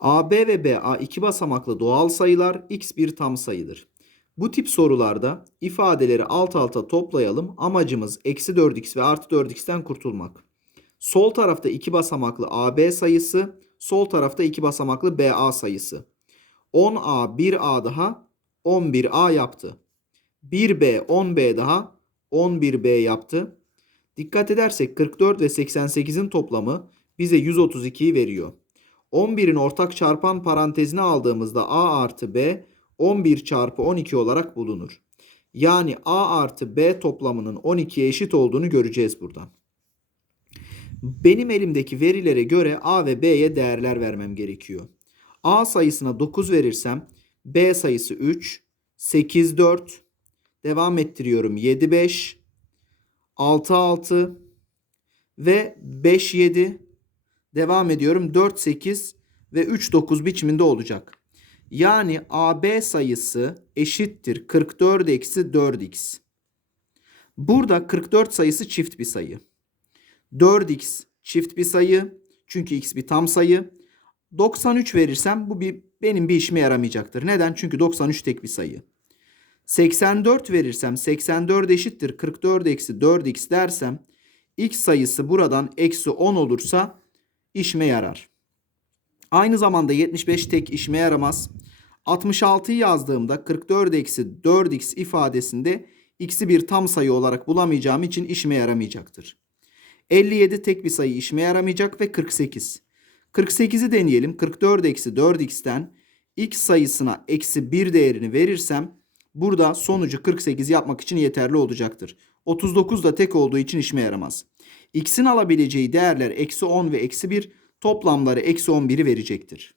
AB ve BA iki basamaklı doğal sayılar, x bir tam sayıdır. Bu tip sorularda ifadeleri alt alta toplayalım. Amacımız eksi 4x ve artı 4x'ten kurtulmak. Sol tarafta iki basamaklı AB sayısı, sol tarafta iki basamaklı BA sayısı. 10A 1A daha 11A yaptı. 1B 10B daha 11B yaptı. Dikkat edersek 44 ve 88'in toplamı bize 132'yi veriyor. 11'in ortak çarpan parantezine aldığımızda A artı B 11 çarpı 12 olarak bulunur. Yani A artı B toplamının 12'ye eşit olduğunu göreceğiz buradan. Benim elimdeki verilere göre A ve B'ye değerler vermem gerekiyor. A sayısına 9 verirsem B sayısı 3, 8, 4, devam ettiriyorum 7, 5, 6, 6 ve 5, 7, devam ediyorum 4, 8 ve 3, 9 biçiminde olacak. Yani AB sayısı eşittir 44 eksi 4x. Burada 44 sayısı çift bir sayı. 4x çift bir sayı. Çünkü x bir tam sayı. 93 verirsem bu bir benim bir işime yaramayacaktır. Neden? Çünkü 93 tek bir sayı. 84 verirsem 84 eşittir 44 eksi 4x dersem x sayısı buradan eksi 10 olursa işime yarar. Aynı zamanda 75 tek işime yaramaz. 66'yı yazdığımda 44 eksi 4x ifadesinde x'i bir tam sayı olarak bulamayacağım için işime yaramayacaktır. 57 tek bir sayı işime yaramayacak ve 48. 48'i deneyelim. 44 eksi 4x'ten x sayısına eksi 1 değerini verirsem burada sonucu 48 yapmak için yeterli olacaktır. 39 da tek olduğu için işime yaramaz. x'in alabileceği değerler eksi 10 ve eksi 1 toplamları eksi 11'i verecektir.